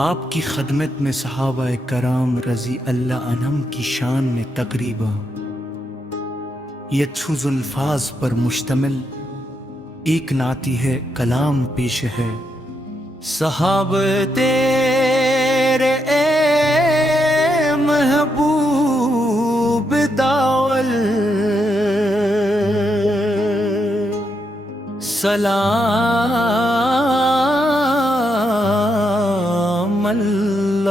آپ کی خدمت میں صحابہ کرام رضی اللہ عنہم کی شان میں تقریبا یہ چھوز الفاظ پر مشتمل ایک نعتی ہے کلام پیش ہے۔ صحابہ تیرے اے محبوب داول سلام اللہ،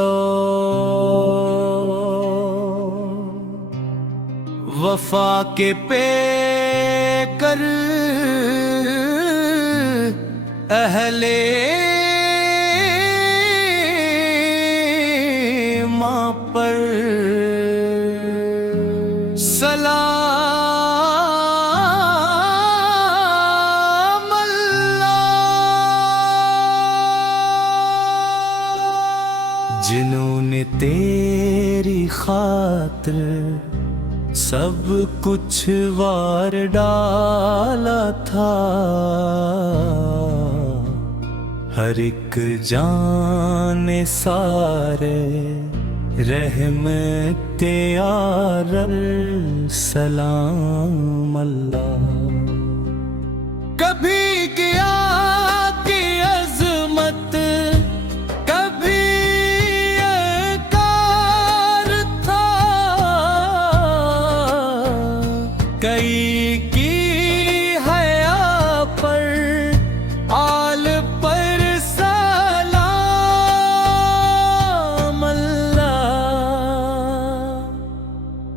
وفا کے پے کر اہل ماں پر سلام اللہ، جنہوں نے تیری خاطر سب کچھ وار ڈالا تھا، ہر ایک جان سارے رحمت یار سلام اللہ۔ کبھی گیا کی عظمت کبھی کار تھا، کئی کی حیا پر آل پر سلام اللہ،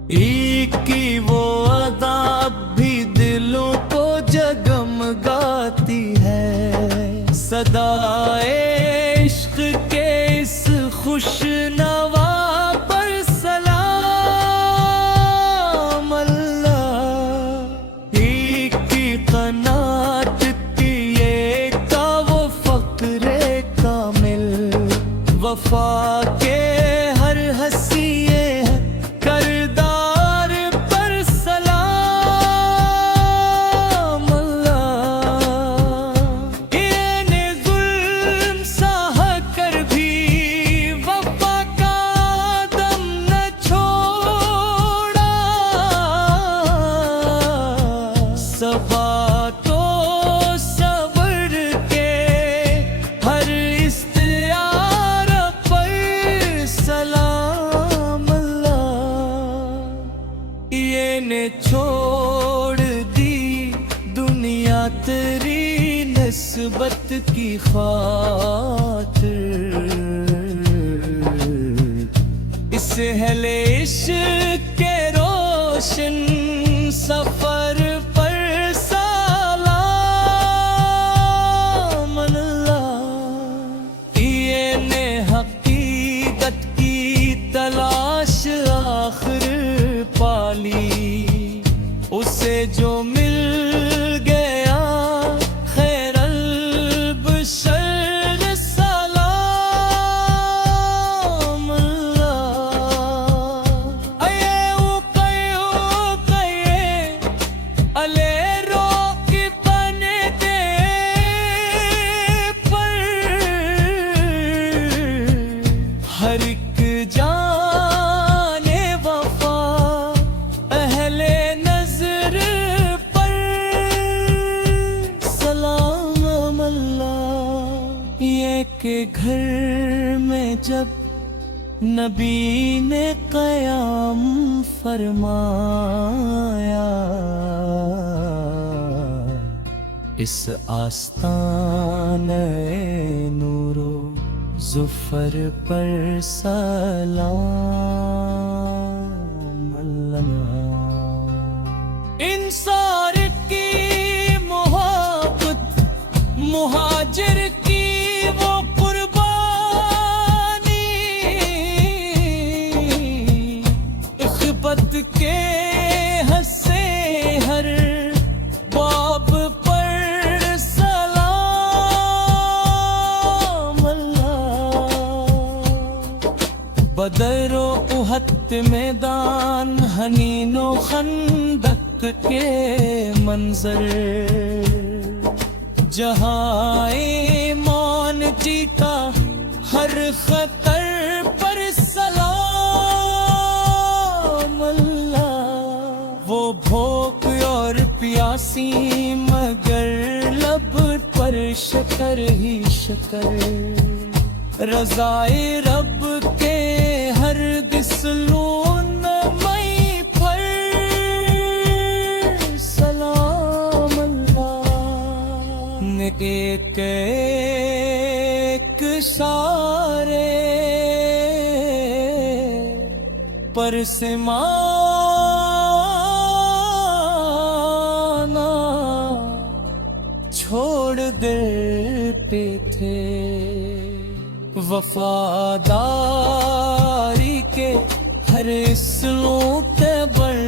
ایک کی وہ ادا بھی دلوں کو جگمگاتی ہے، صدائے عشق کے اس خوش نوا پر سلام اللہ، ایک کی قناعت کیے کا وہ فقر کامل، وفا کے ہر حسیے کردار پر سلام اللہ، ان ظلم سہ کر بھی وفا کا دم نہ چھوڑا، صبا تو صبر کے ہر استعار پر سلام اللہ، یہ نے چھوڑ دی دنیا تیری نسبت کی خاطر، اس اہل عشق کے روشن سفر پر سلام اللہ، یہ نے حقیقت کی تلاش آخر پالی، اسے جو مل گیا خیر البشر سلام اللہ، اے الے روک بنے دے پر، ہر ایک جانے وفا اہل نظر پر سلام اللہ، یہ کہ گھر میں جب نبی نے قیام فرمایا، اس آستانے نور و ظفر پر سلام اللہ، انصار کی محبت مہاجر کی وہ قربانی، اخبت کے حصے ہر باب پر سلام اللہ، بدر و احد میدان حنین و خندق کے منظر، جہاں ایمان جیتا ہر خطر پر سلام اللہ، وہ بھوک اور پیاسی مگر لب پر شکر ہی شکر، رضائے رب کے ہر دسلون مئی پر سلام اللہ، ایک ایک اشارے پر سمانا چھوڑ دل پہ تھے، وفاداری کے ہر سلوک بر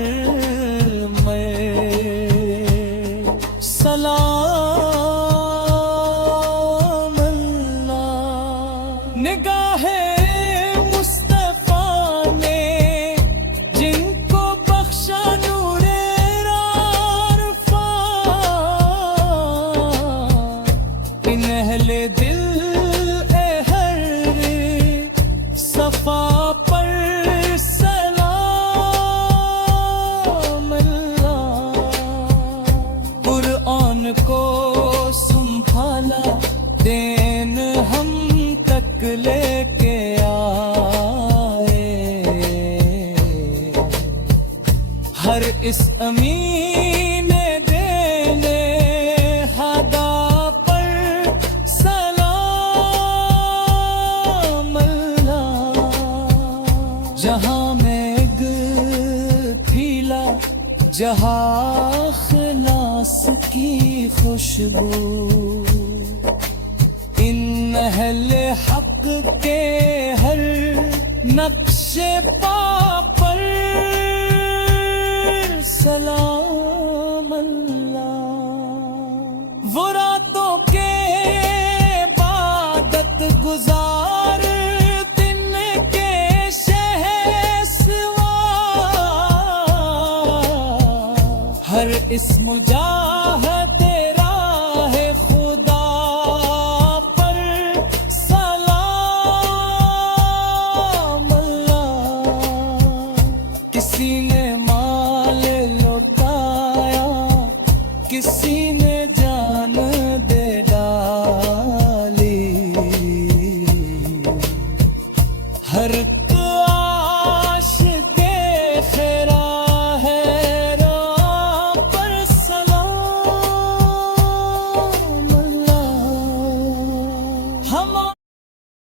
میں سلام اللہ، نگاہ مصطفیٰ نے جن کو بخشا نور عرفان، ان اہل دل صفا پر سلام اللہ، قرآن کو سنبھالا دین ہم تک لے کے آئے، ہر اس امین دینے ہدا پر سلام اللہ، جہاں میگ پھیلا جہاں خلاص کی خوشبو، ان اہل حق کے ہر نقش پا پر سلام اللہ، وہ راتوں کے عبادت گزار دن کے شہسوار، ہر اسم جا